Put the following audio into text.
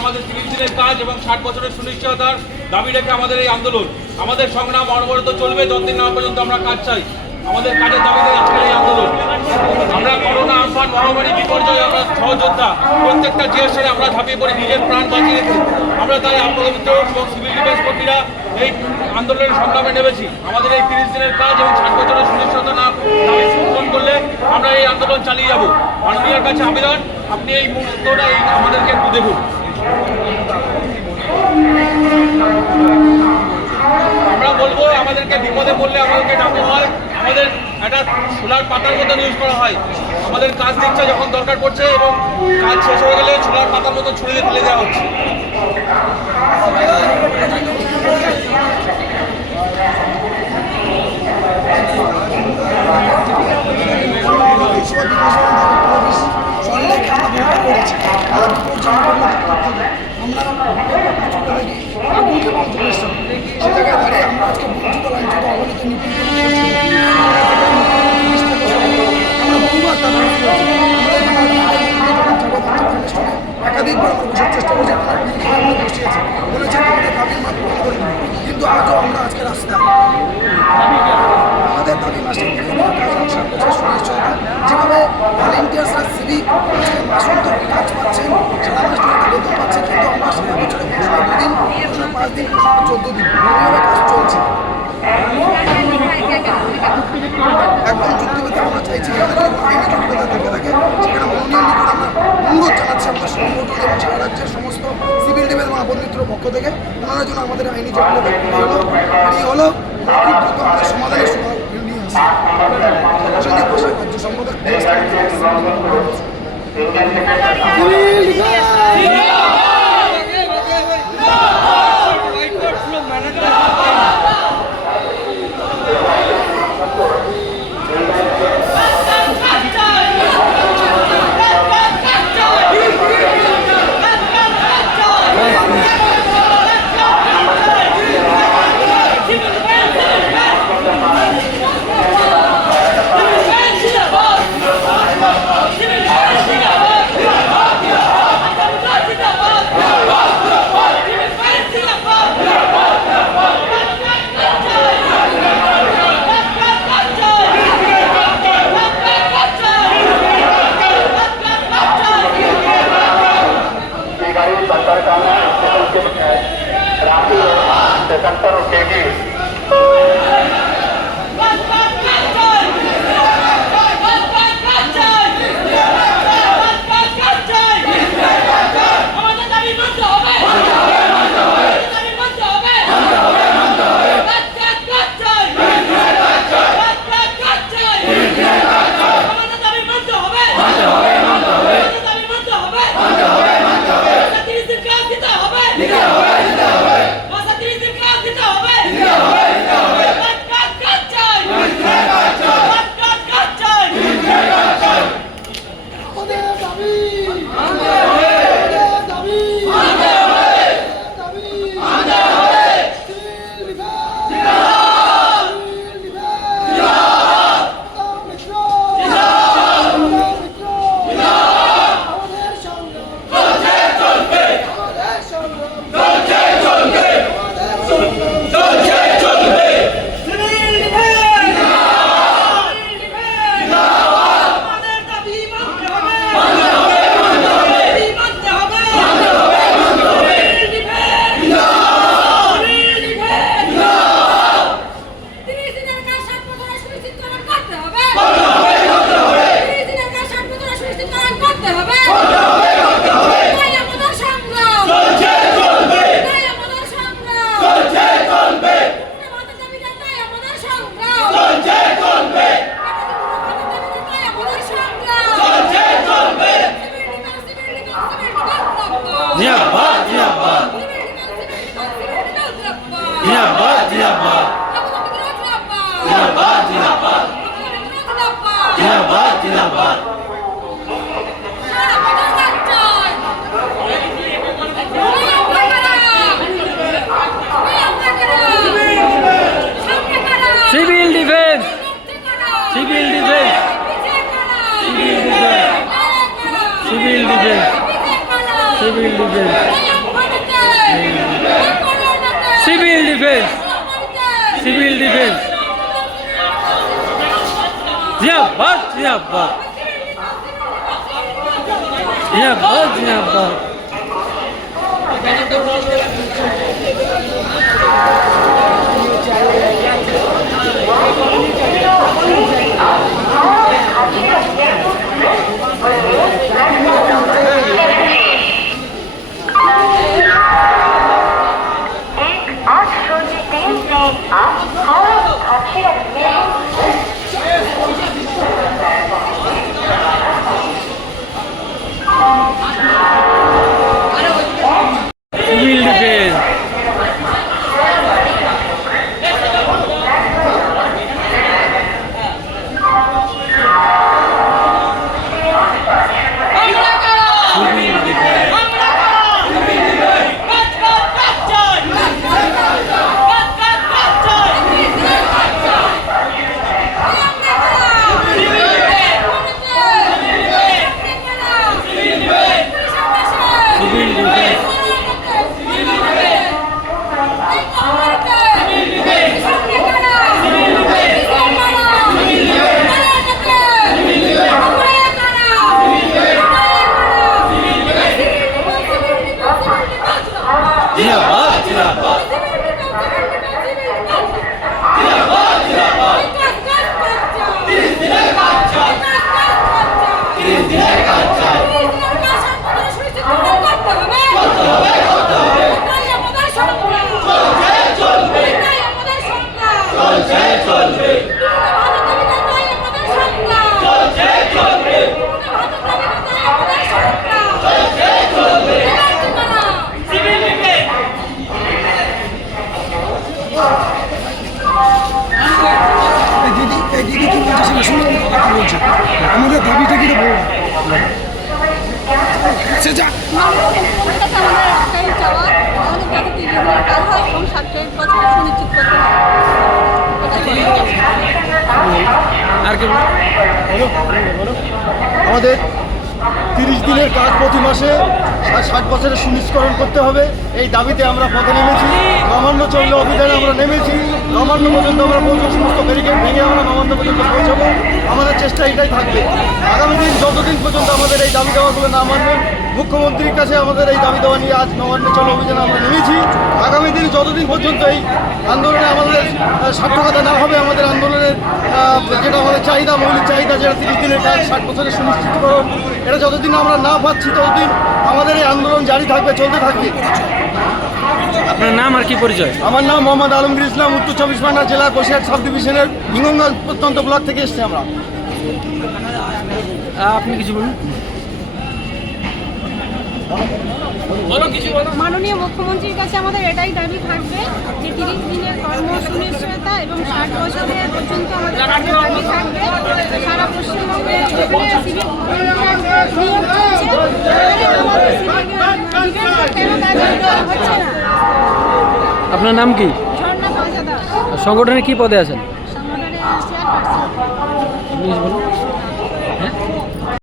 আমাদের 30 দিনের কাজ এবং 60 বছরের সুনিশ্চয়তার দাবি রেখে আমাদের এই আন্দোলন, আমাদের সংগ্রাম অনবরত চলবে যতদিন না পর্যন্ত আমরা কাজ চাই। আমাদের কাজের দাবিতে আজকের এই আন্দোলন। আমরা করোনা, আমফান, মহামারী, বিপর্যয়, আমরা সহযোদ্ধা, প্রত্যেকটা জিয়ার আমরা ঝাঁপিয়ে পড়ি নিজের প্রাণ বাঁচিয়ে রেখে। আমরা তাই আপরাধিত এবং সিভিল ডিফেন্স কর্মীরা এই আন্দোলনের সংগ্রামে নেমেছি। আমাদের এই 30 দিনের কাজ এবং 60 বছরের সুনিশ্চয়তা না দাবি পূরণ করলে আমরা এই আন্দোলন চালিয়ে যাব। মাননীয়ের কাছে আবেদন, আপনি এই মুহূর্তটা আমাদেরকে একটু দেখুন। আমরা বলবো, আমাদেরকে বিপদে পড়লে আমাদেরকে ডাকা হয়, আমাদের একটা সোলার পাতার মতো ইউজ করা হয়। আমাদের কাজ দিচ্ছে যখন দরকার পড়ছে এবং কাজ শেষ হয়ে গেলে সোলার পাতার মতো ছড়িয়ে ফেলে দেওয়া হচ্ছে। সে জায়গায় দাঁড়িয়ে আমরা আজকে বঞ্চিত লাঞ্ছিত অবহেলিত একাধিকবার আমরা বসার চেষ্টা করছি, আমরা বসিয়েছি, বলেছি আমাদের দাবি আমরা পূরণ করি, কিন্তু আজও আমরা আজকে রাস্তায় আমাদের দাবি মাসে সুনিশ্চয়তা যেভাবে ভলেন্টিয়ার্সরা সিভিক আজকে মাসন্তর কাজ পাচ্ছেন, সারা মাস ধরে বেতন পাচ্ছে, কিন্তু আমরা সারা বছরে 2 দিন, 5 দিন, 14 দিন এইভাবে কাজ চলছে। একদম চুক্তিতে আমরা চাইছি আইনি জটিলতা থেকে থাকে, সেখানে মাননীয় নিকট আমরা অনুরোধ জানাচ্ছি আমাদের সংগঠন এবং সারা রাজ্যের সমস্ত সিভিল ডিফেন্স এবং আপদ মিত্র পক্ষ থেকে ওনারা যেন আমাদের আইনি জটিলতা এড়িয়ে হলেও খুব দ্রুত আমাদের সমাধানের নিয়ে আসে। সঙ্গে পোশাক রাজ্য সম্পাদক Civil defense. Civil defense. Civil defense. Civil defense. Civil defense. Civil defence civil defence জিন্দাবাদ জিন্দাবাদ জিন্দাবাদ জিন্দাবাদ সিভিল ডিফেন্স আমাদের দাবিটা কি বলবো সেটা আমাদের একটাই চাওয়া আমাদের যাতে 30 দিনের কাজ হয় এবং 60 বছর সুনিশ্চিত করতে হবে আর কি আমাদের 30 দিনের কাজ প্রতি মাসে 60 বছরের সুনিশ্চিতকরণ করতে হবে। এই দাবিতে আমরা পথে নেমেছি। নবান্ন চললে অভিযানে আমরা নেমেছি। নবান্ন পর্যন্ত আমরা পৌঁছব, সমস্ত ব্যারিকেড ভেঙে আমরা নবান্ন পর্যন্ত পৌঁছাবো। আমাদের চেষ্টা এটাই থাকবে। আগামী দিন যতদিন পর্যন্ত আমাদের এই দাবি দেওয়াগুলো না মানবেন, মুখ্যমন্ত্রীর কাছে আমাদের এই দাবি দেওয়া নিয়ে আজ নবান্ন চলো অভিযানে আমরা নেমেছি। আগামী দিন যতদিন পর্যন্ত এই আন্দোলনে আমাদের সার্থকতা না হবে, আমাদের আন্দোলনের যেটা আমাদের চাহিদা, মৌলিক চাহিদা, যেটা 30 দিনের কাজ 60 বছরের সুনিশ্চিতকরণ, এটা যতদিন আমরা না পাচ্ছি ততদিন আমাদের এই আন্দোলন জারি থাকবে, চলতে থাকবে। আপনার নাম আর কি পরিচয়? আমার নাম মোহাম্মদ আলমগীর ইসলাম, উত্তর 24 পরগনা জেলা বসিরহাট সাব ডিভিশনের হিঙ্গলগঞ্জ প্রত্যন্ত ব্লক থেকে এসেছি আমরা। আপনি কিছু বলুন। মাননীয় মুখ্যমন্ত্রীর কাছে আমাদের এটাই দাবি থাকবে যে 30 দিনের কর্মসংস্থানতা এবং 60 বছরের পর্যন্ত আমাদের দাবি থাকবে। সারা পশ্চিমবঙ্গে যেখানে সিভিল নিয়োগ চলছে কেন কাজ হচ্ছে না? আপনার নাম কি? ঝর্ণা পাজাদা, সংগঠনে কি পদে আছেন? সংগঠনের চেয়ারপারসন। আপনি কিছু বলুন।